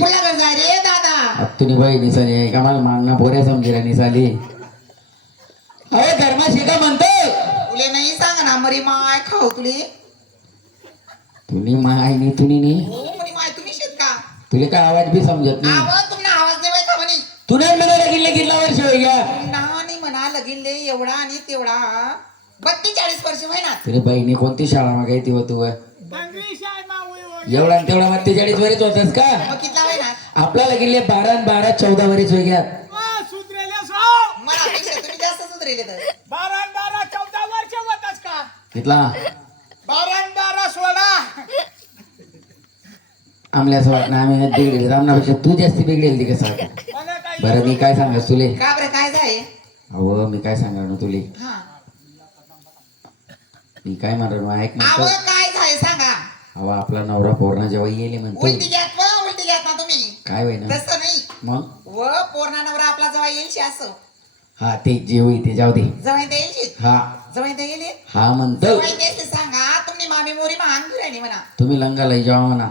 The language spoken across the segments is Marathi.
रे दादा. तुम्ही बाई निसाली का? मला मागणं पोऱ्या समजेला निसाली. अरे धर्मा शिका म्हणतो. तुले नाही सांग ना मरी माय खाऊ तुले. तुम्ही माय नी तुम्ही नी. हो मरी माय तुम्ही शेत का? तुला काय आवाज बी समजत नाही. आवाज तुम्हाला आवाज नाही का म्हणे? तुला मला लगीन किल्ला वर्ष गया? नाही म्हणा लगीनले एवढा आणि तेवढा. बत्तेचाळीस वर्ष महिन्यात तुला बहिणी कोणती शाळा मागायची हो तू? एवढा आणि तेवढा अठ्ठेचाळीस वरीच होतस का? मग कितला महिन्यात आपला लगीनले बारा आणि बारा चौदा वरीच होई गया मला पेक्षा तुम्ही जास्त सुधरेले तर. बारा न बारा चौदा वर्ष होतास का? कितला? बारा न बारा सोळा. वाटणं आम्ही बिघडेल. आमनापेक्षा तू जास्ती बिघडेल ती कसं मला बरं मी काय सांगत तुले? का बरं काय जाय अहो मी काय सांगणार ना तुले? हा. मी काय म्हणणार ना ऐक आव काय अहो आपला नवरा पोरणा जेव्हा येईल म्हणतो उलटी घ्यात व उलटी घ्यात ना तुम्ही. काय होय ना तसं नाही. मग? व पोरणा नवरा आपला जवळ येईल शे असं. हा ते जे होई ते जाऊ दे. जवळ येईल हा. जवळ येईल हा. म्हणतो. जवळ ते सांगा. तुम्ही मामी मोरी मांग राहिली म्हणा. तुम्ही लंगाला जेव्हा म्हणा.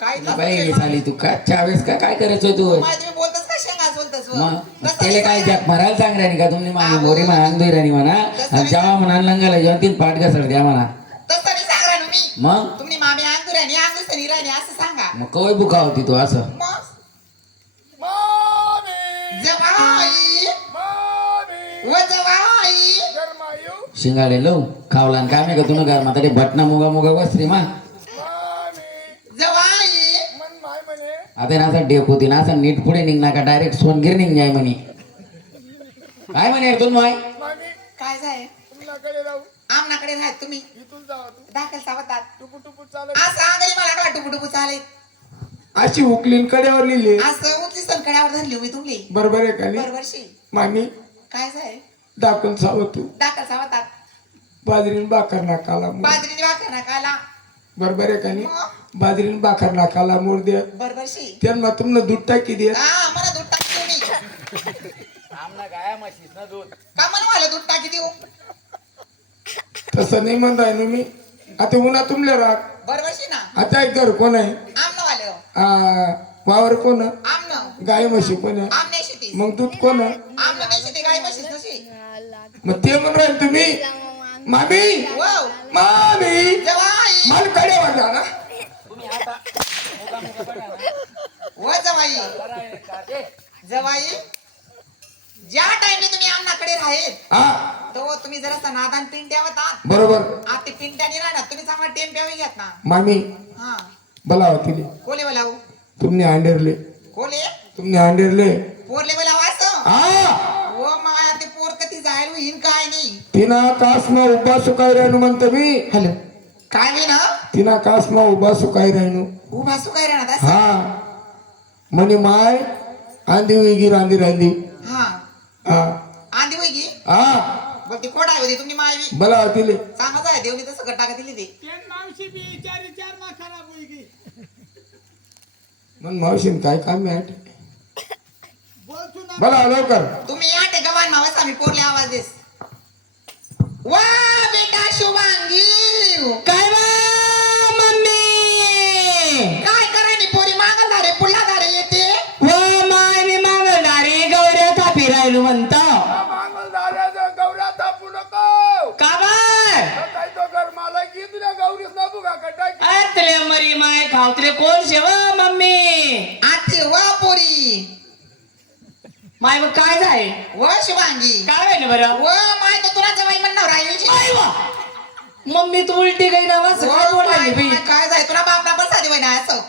काय बाई झाली तू. का चावेस का काय करायचं तू? माय तुम्ही बोलतच का शेंगा बोलतच व? मग? तसं त्याला काय नाही जग मारायला सांग राणी का तुम्ही मामी मोरी म्हणा अंगदोई राणी म्हणा? आणि जेव्हा म्हणा लंगाला जेव्हा तीन पाठ घसर द्या म्हणा. तसं नाही सांग राहिलो मी. मग? तुम्ही राहिली असं सांगा मग कवय बुका होती तू असं मग मामी जवाई मामी व जवाई गरमायू शिंगाले लो खावला आणि काय नाही का तुला घर म्हातारे भटना मुगा मुगा बसरी मा मामी जवाई मन माय म्हणे आता ना असं डेक होती ना असं नीट पुढे निघणार का डायरेक्ट सोनगिर निघ जाय म्हणे काय म्हणे तुम्ही माय मामी काय राहू आमनाकडे राहत तुम्ही. इथून जावा तू. दाखल सावतात टुकू टुकू चालत असं आगरी मला काय टुकू टुकू चालेल? अशी उकलीन कड्यावर लिहिली. असं उचली संकड्यावर धरली मी तुमली बरोबर आहे का नाही? बरोबर शी मामी काय जाय दाखल सावं तू. दाखल सावतात बाजरीन बाकर नाकाला मोड. वाकर नाकाला. बरोबर आहे का नाही? बाजरीन बाकर नाकाला मोड दे बरोबर शी त्यांना तुमनं दूध टाकी दे हा मला दूध टाकी देऊ मी का मला मला दूध टाकी देऊ? तसं नाही म्हणताय ना मी. आता उन्हा तुमले राग. बरोबर शी ना. आता एक घर कोण आहे? आमनं वालं आ, वावर कोण आमनं. गाय म्हशी कोण आहे? आम नाही शेती मग दूध कोण आहे? आमनं नाही शेती गाय म्हशीच नशी मग ते म्हणून राहील तुम्ही. मामी! वाव. मामी! जवाई. मला कड्यावर जा ना. व जवाई. जवाई. ज्या टाइमने तुम्ही आमनाकडे राहील हा. तो तुम्ही पिंट्या बरोबर. आता ते राहणार. तुम्ही घेत ना. मामी. हा. बोलावा तिले. कोले बोलाव? तुमने अंडेरले कोले? तुमने अंडेरले पोरले बोलाव असं? हा. ओ माया ते पोर कधी जायला होईन काय नाही. तिना कासमा उभा सुकाय राहणू म्हणतो मी. हॅलो. काय होईन हं? तिना कासमा उभा सुकाय राहणू उभा सुकाय राहणार असं? हा. म्हणे माय आंधी उगी रांधी रांधी. हा. हा. आंधी होई की हा. बघ ती कोटा होती तुमची मायवी. आहे देवनी तसं गट्टा का दिली ते मावशी बी चार चार मा खराब होई गी मग मावशीन काय काम आहे ना. लवकर. तुम्ही या ते गव्हाण नावाचा आम्ही पोरले आवाज देस. वा बेटा शुभांगी. काय मम्मी? काय करायनी पोरी मागल धारे पुल्ला धारे येते? व माय मी मागणारी गौऱ्या थापी राहिलो म्हणतो. आतले मरी माय खावतले कोण शेव मम्मी? आते वा पोरी. माय मग काय जाय व शुभांगी काय व्हायला बरं? व माय तर तुला जवाई म्हणणार आई राहील वा. मम्मी तू उलटी काही नाव असं काय बोलायली काय जाय तुला बापला पण साधी बहिण आहे असं.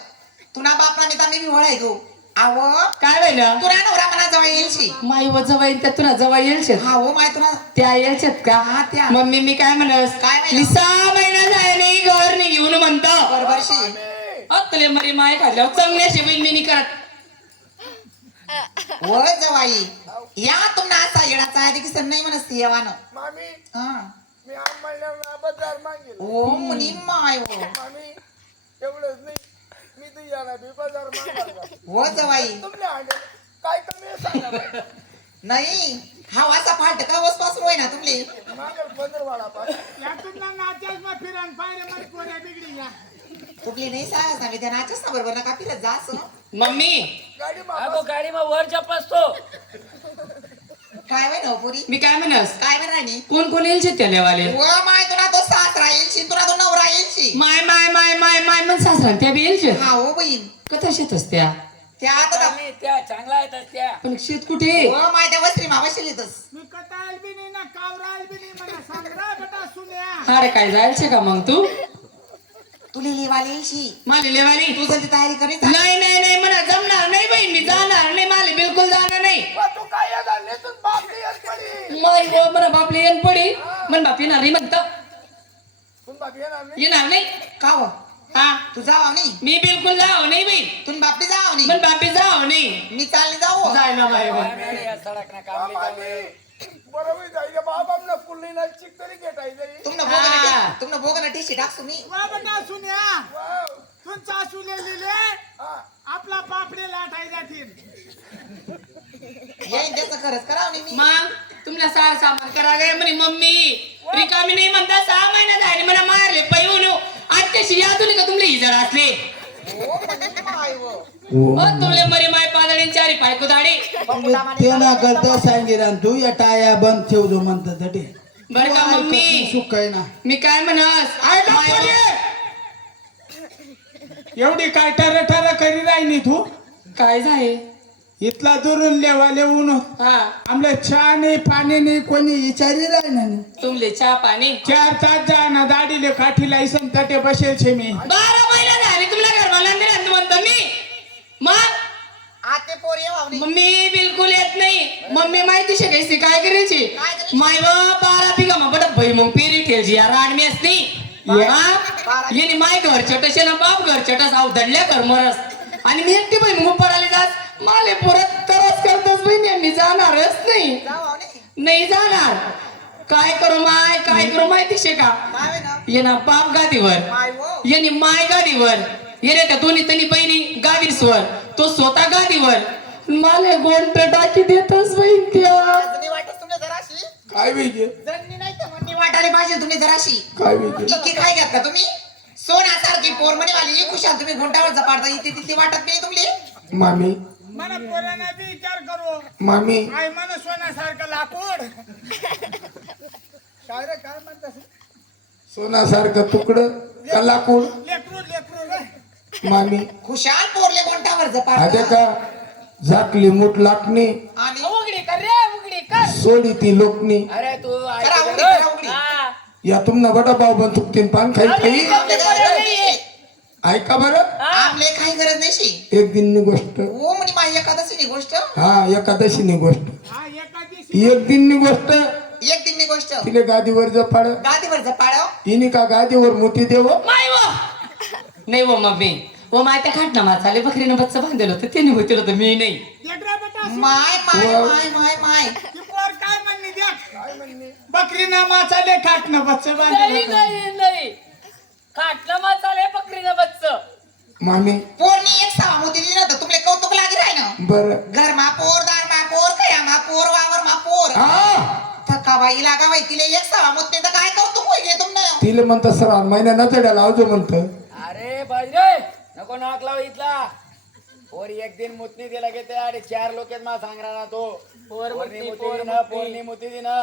तुला बापला मी तर मी वळाय गो. आव. काय व्हायलं तुला नवरा म्हणा जवळ येईलशी माई व जवळ त्या तुला जवळ येईल हा हो माय तुला त्या यायच्यात का हा, त्या. मम्मी मी काय म्हणस? काय म्हणस? मी सहा महिना नाही घर नाही घेऊन म्हणतो. बरोबर शी. अतले मरी माय खाल्ल्यावर चांगल्याशी बहीण मी करत. व जवाई. या तुम्हाला असा येण्याचा आधी की सर नाही म्हणत येवानं. मामी हा. मी आम महिन्याला बजार मागेल ओ मुनी माय हो मामी एवढंच नाही. मी तू याला बी बाजार मागायला व जवाई तुमने आणले काय कमी आहे सांगा बरं. नाही हा वाचा फाट का वसपासून होय ना तुमले? यातून ना नाचाच मा फिरान पायरे मध्ये पोऱ्या बिगडी या. कुठली नाही सांगा सांग त्या नाचस ना बरोबर नका फिरत जा असं. मम्मी गाडी अगो गाडी मग वर जपसतो. काय वय ना पुरी मी काय म्हणस? काय बरं राणी? कोण कोण येईल व माय माय माय माय माय माय मन सासरा त्या बी येईल हा हो बहीण. कथा शेतच त्या त्या आता आम्ही त्या चांगला आहेत त्या पण शेत कुठे? व माय त्या वस्त्री मामा शिलीतच मी कटाल बी नाही ना कावराल बी नाही म्हणा सांगरा बेटा सुन्या. अरे काय जायचे का मग तू? तुला माले लेवाली तू जर ती तयारी करीत नाही नाही नाही मला जमणार नाही बाई मी जाणार नाही माले बिलकुल जाणार नाही. वा, तू काय येणार नाही तू बापली येत पडी. माय गो मला बापले येण पडी. मन बाप येणार नाही म्हणत. बाप येणार नाही. येणार नाही? का हो? हा? तू जाव नाही? मी बिलकुल जाव नाही बाई. तुम्ही बापली जाव नाही? मन बापी जाव नाही. मी चालली जाऊ जाय ना बाई ना बरोबर जाईल बाबा आमना कुल्ली ना चिक तरी घेटाय जाईल तुमनं. भोगन तुमनं भोगन टीशी टाकतो मी. वा बेटा सुन्या. तुमचा लिले हा. आपला पापडे लाटाय जातील. त्याचं खरंच करावं नाही मी. मग? तुमला सार सामान करा गे. म्हणे मम्मी रिकामी नाही म्हणता सहा महिना झाले मला मारले पैऊन आत्याशी या तुला का तुमले इजड असले? हो. ओ तुमले मरे माय पादळी चारी पायको दाडी ते ना करता सांगितलं तू या टाया बंद ठेव जो म्हणतात ते. बर का मम्मी? सुख आहे ना. मी काय म्हणस? एवढी काय टारा टारा करी राहिली तू? काय झाले? इथला दुरून लेवा लेऊन हा. आमला चहा नाही पाणी नाही कोणी विचारी राहिना नाही. तुमले चहा पाणी? चार तास जा ना दाडीले काठी लायसन तटे बसेल छे मी. बारा महिना झाले तुमला घरवाला नाही म्हणतो मी. मग? आते पोर मम्मी बिलकुल येत नाही. मम्मी माहिती शिकायची काय करायची? काय करायची? माय बारा पिका मग बट भाई मग पेरी ठेवची यार आडमी असती. येणे माय घर चटस ना बाप घर चटस आव दडल्या घर मरस. आणि मी एकटी बहीण मग पडाले जात माले परत तरस करतच बहिणी मी जाणारच नाही. नाही नाही जाणार. काय करू माय काय करू माहिती शे का? ना? ये ना बाप गादीवर. माय वो येणे माय गादीवर. येणे त्या दोन्ही तनी बहिणी गादीसवर. तो स्वतः गादीवर. माले गोंड टाकी देतच बहीण त्या. काय वेगळे? वाटायला पाहिजे तुम्ही जराशी काय वेगळे? काय घेत का तुम्ही? सोन्यासारखी पोर म्हणे वाली खुशाल तुम्ही घोंटावर जपाडता इथे तिथे वाटत नाही तुम्ही. मामी मला पोरांना बी विचार करू. मामी. काय मन सोन्यासारखं लाकूड. काय रे काय म्हणतात सोनासारखं तुकडं का लाकूड? लेकरू लेकरू रे. मामी. खुशाल पोरले आता जपाडता का झाकली मुठ लाटणी. आणि? उघडी कर रे उघडी कर. सोडी ती लोकणी. अरे तू करा उघडी. करा उघडी. हा. या तुमना बडा भाऊ बन चुकतीन पान खाई खाई. आपले काय गरज नाही. ऐका बरं. आपले काही गरज नाही शी. एक दिननी गोष्ट हो म्हणे माझी एकादशी गोष्ट? हा एकादशीनी गोष्ट. हा एका दिननी गोष्ट. एक दिननी गोष्ट. तिने गादीवर जपाड. गादीवर जपाडव हिने का गादीवर मोती देव? माय वो! नाही वो मम्मी. वो माय त्या खाटना माचाले बकरीनं बच्चा बांधलेलं होतं. त्याने होतील होतं मी नाही. माय माय माय माय माय. काय म्हणली देख? काय म्हणणे बकरी ना माचाले काटणं बच्च बांधलं नाही नाही काटलं मग चाले बकरीनं बच्च. मामी. पोरनी एक सहा मोती दिली नव्हतं तुमले कौतुक लागी राय ना? बर. घर मा पोर दार मा पोर खया मा पोर वावर मा पोर हा. थकावाई लागावाई तिले एक सहा मोती तर काय कौतुक होईल तुमनं? तिला म्हणतं श्रावण महिन्या ना चढ्या लावजो म्हणतं. अरे बाजरे नको नाक लाव इथला. और एक दिन मुतनी दिला घेते अरे चार लोक आहेत मला सांगणार ना तो पोरनी मुती दिना पोरनी मुती दिना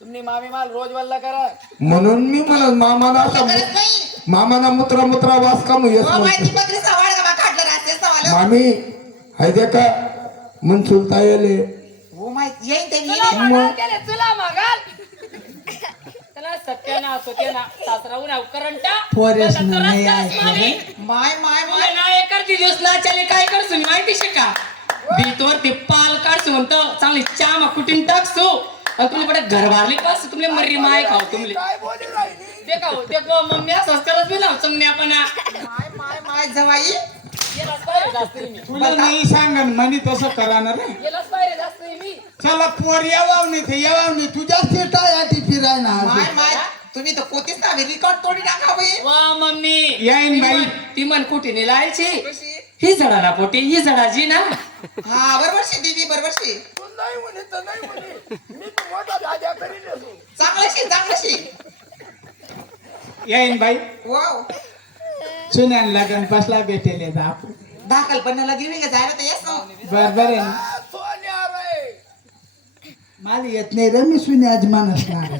तुम्ही मामी माल रोज वल्ला करा. म्हणून मी म्हणत मामाला असा गरज नाही. मामाना मुत्रा मुत्रा वास का येस हो माहिती म्हणतो. बकरी सवाळ का मा काढलं राहते सवाल मामी हाय दे का? मनसुलता येले. हो माहिती येईन ते तुला मी मागाल. त्याला तुला मागाल त्याला सत्याना सत्याना सासराहून करंटा. पोरेस त्याचा तो नाही रस्ताच ऐकलं मारी. माय माय एखादी दिवस नाचाले काय माहिती शे का? भीतवर ते पाल काढसू म्हणतो चांगली चामा कुटीन टाकसू तुम्ही पडे घर भरले पास तुमले मर्री माय खाऊ तुमले ते खाऊ मम्मी असंच करत मी लाव चमण्यापणा. माय माय माय जवाई. तुला नाही सांगन म्हणे तसं करा ना रे. गेलाच पाहिजे जास्त मी. चला पोर यावाव नाही ते यावाव नाही तुझ्या टाया ती फिराय ना. माय माय तुम्ही तर कोतीच ना रिकॉर्ड तोडी टाका बाई. वा मम्मी. येईन ती बाई. ती मन कुठे लायची कशी? ही जडाला पोटी ही जडाची ना हा बरोबर शे दीदी बरोबर शे तू नाही म्हणे तर नाही म्हणे. मी तू मोठा दाद्या करीन. चांगलं शे चांगलं शे येईन बाई. वाव. सुन्याला गणपसला भेटेल येत आपण दाखल पण लगी जायला? तर येस ना. बर बर आहे ना. सोन्या रे. मला येत नाही रे मी सुने आजमान असणार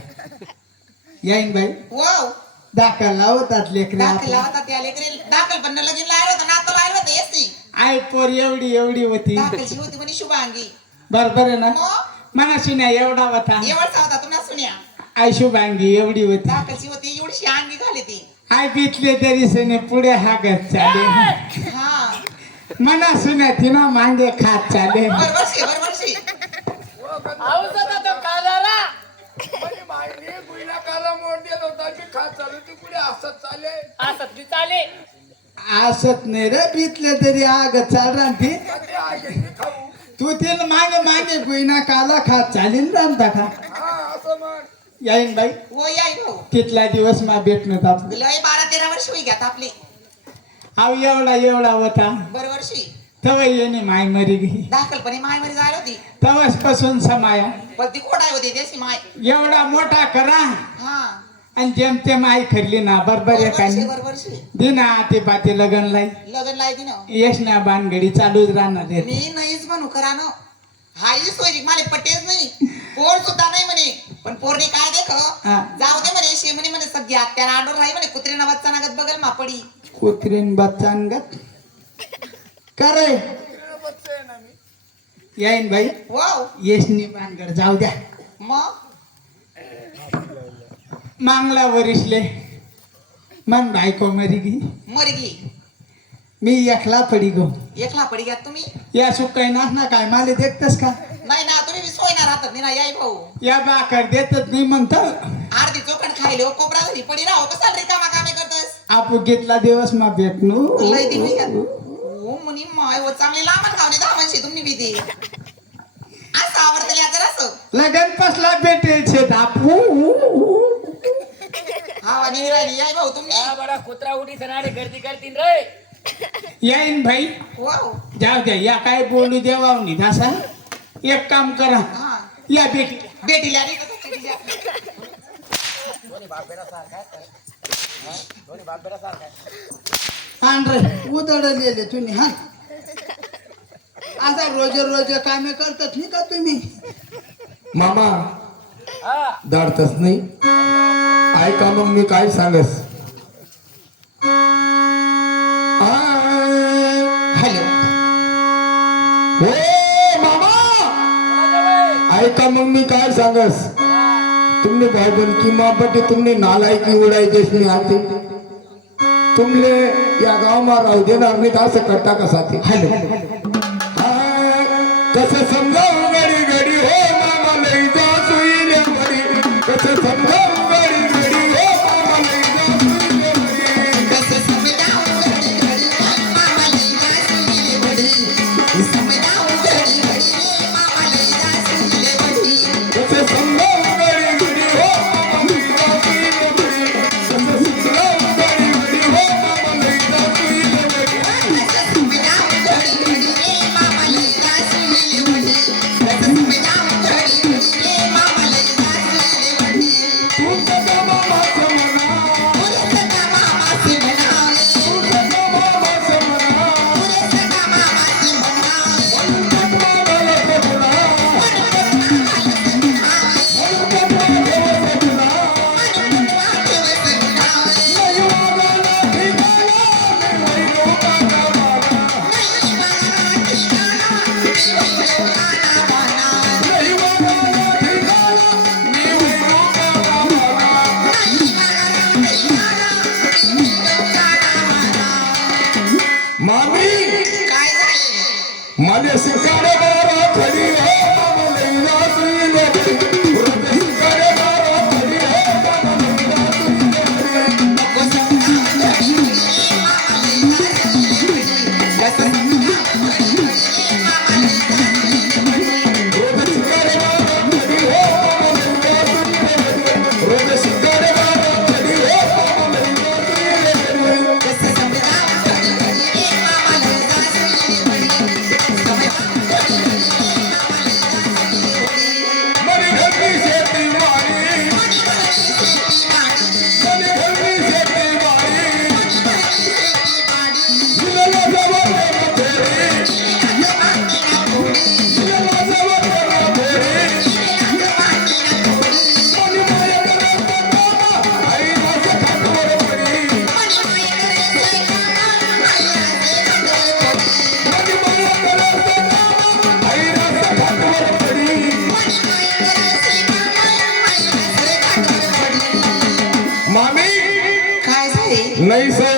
येईन बाई. वाव. दाखल लावतात लेकरे दाखल आपण. लावता त्या लेकरे. दाखल पण लगीन लायला होता नातं लायला होतं. पोर एवढी एवढी होती. दाखलची होती म्हणे शुभांगी. बर बर आहे ना. मग? म्हणा सुन्या एवढा होता. एवढचा होता तुम्हाला सुन्या. आई शुभांगी एवढी होती. दाखलची होती एवढीशी अंगी झाली ती. आय पितले तरी सुने पुढे हागत चाले हा. म्हणा सुन्या तिनं मांगे खात चाले बरोबरशी बरोबरशी औषधा तो कालाला माहिती गुईला काला मोड देत होता की खात चालू ती कुठे असत चाले असत ती चाले. असत नाही रे पितले तरी आग चाल ती ते तिला मागे मागे गुईना काला खात चालीन रामता खा. हा येईन बाई हो भाऊ तिथला दिवस मा भेटणं लय बारा तेरा वर्ष होई घ्यात आपले. अहो एवढा एवढा होता. बरोबरशी तव येणे माय मरी गई दाखलपणे मायमध्ये जायला होती. तवसपासून समाया. पण ती खोडाय होती देशी माय. एवढा मोठा करा. हा. आणि जेमतेम आई खरली ना बरोबर एकाने बरोबरशी दिना ते पाते लगन लाई. लग्न लायती ना. यश ना बानगडी चालूच राहणार आहे. मी नाहीच म्हणू खरा ना. हाही सोयरी मला पटेच नाही. पोर सुद्धा नाही म्हणे. पण पोरने काय देख? हा. जाऊ दे म्हणे शे म्हणे म्हणे सगळी आत्याला आंडोर राही म्हणे. कुत्र्याना बच्चा नागत बघल मापडी. कुत्रीन करे बच्चे ना मी. येईन बाई. वाव. यशनी बानगड जाऊ द्या. मग? मांगला वरिसले मन बायको मरी गई मरगी. मी एकला पडी गो. एकला पडी घ्या तुम्ही? या सुकाई ना ना काय? मला देखतस का? नाही ना तुम्ही बी सोयना राहतात. नाही ना याय भाऊ. या बाकर देतच नाही म्हणत. अर्धी चोकण खायले हो कोपरा घरी पडी राहो कसा रिकामा कामे करतस? आपू घेतला दिवस मा भेटणू. लय दिवस. हो मुनी माय हो चांगली लांबन खावणे दहा म्हणशी तुम्ही भीती असं आवडतं या जरा असं लगन पसला भेटेल छेद आपू. हा याय भाऊ तुम्ही. या बडा कुत्रा उडी सणारे गर्दी करतीन रे. येईन भाई. वाव. जाऊ द्या या काय बोलू देवा निधासा एक काम करा. हा. या बेटी बेटीला रे तुम्ही हा? आता रोज रोज कामे करतात नाही का तुम्ही? मामा हा. दाडतच नाही. ऐका मग मी काय सांगस? हॅलो. हो मामा! ऐका मग मी काय सांगस? तुम्ही बायबल की मापटे तुम्ही नालायकी उडाई मी आते तुमले या गाव में राहू देणार नाही तर असं करता कसा ते हॅलो कसं समजावून घडी घडी हो मामा लई जा सुईले मरी कसं मामी! काय झाले? माझे शिकारे बारा खडी हो मामा लई नहीं सही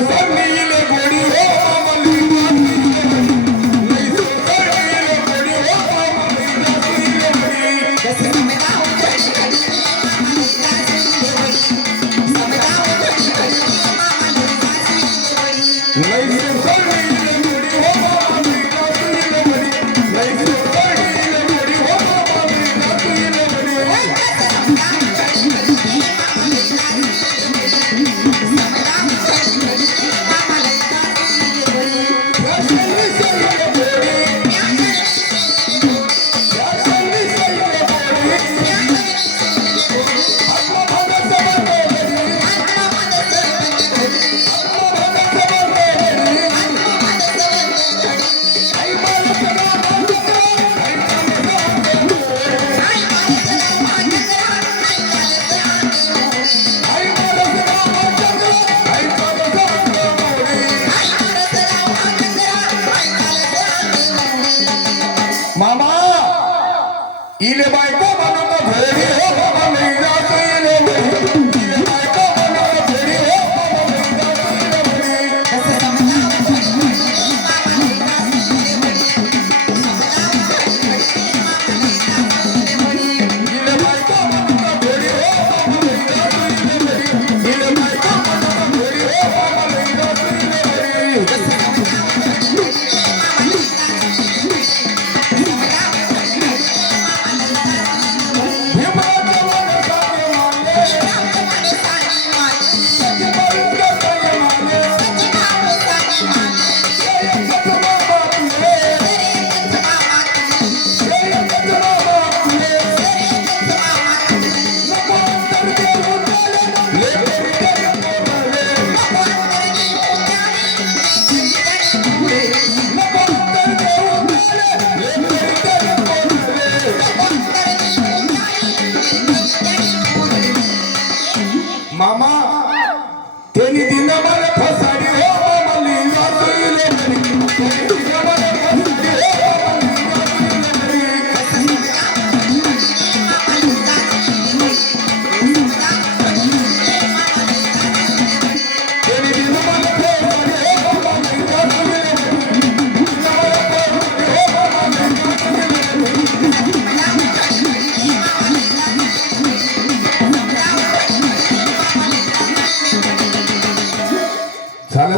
इले बायको मामा त्यांनी दिनाबाला फसा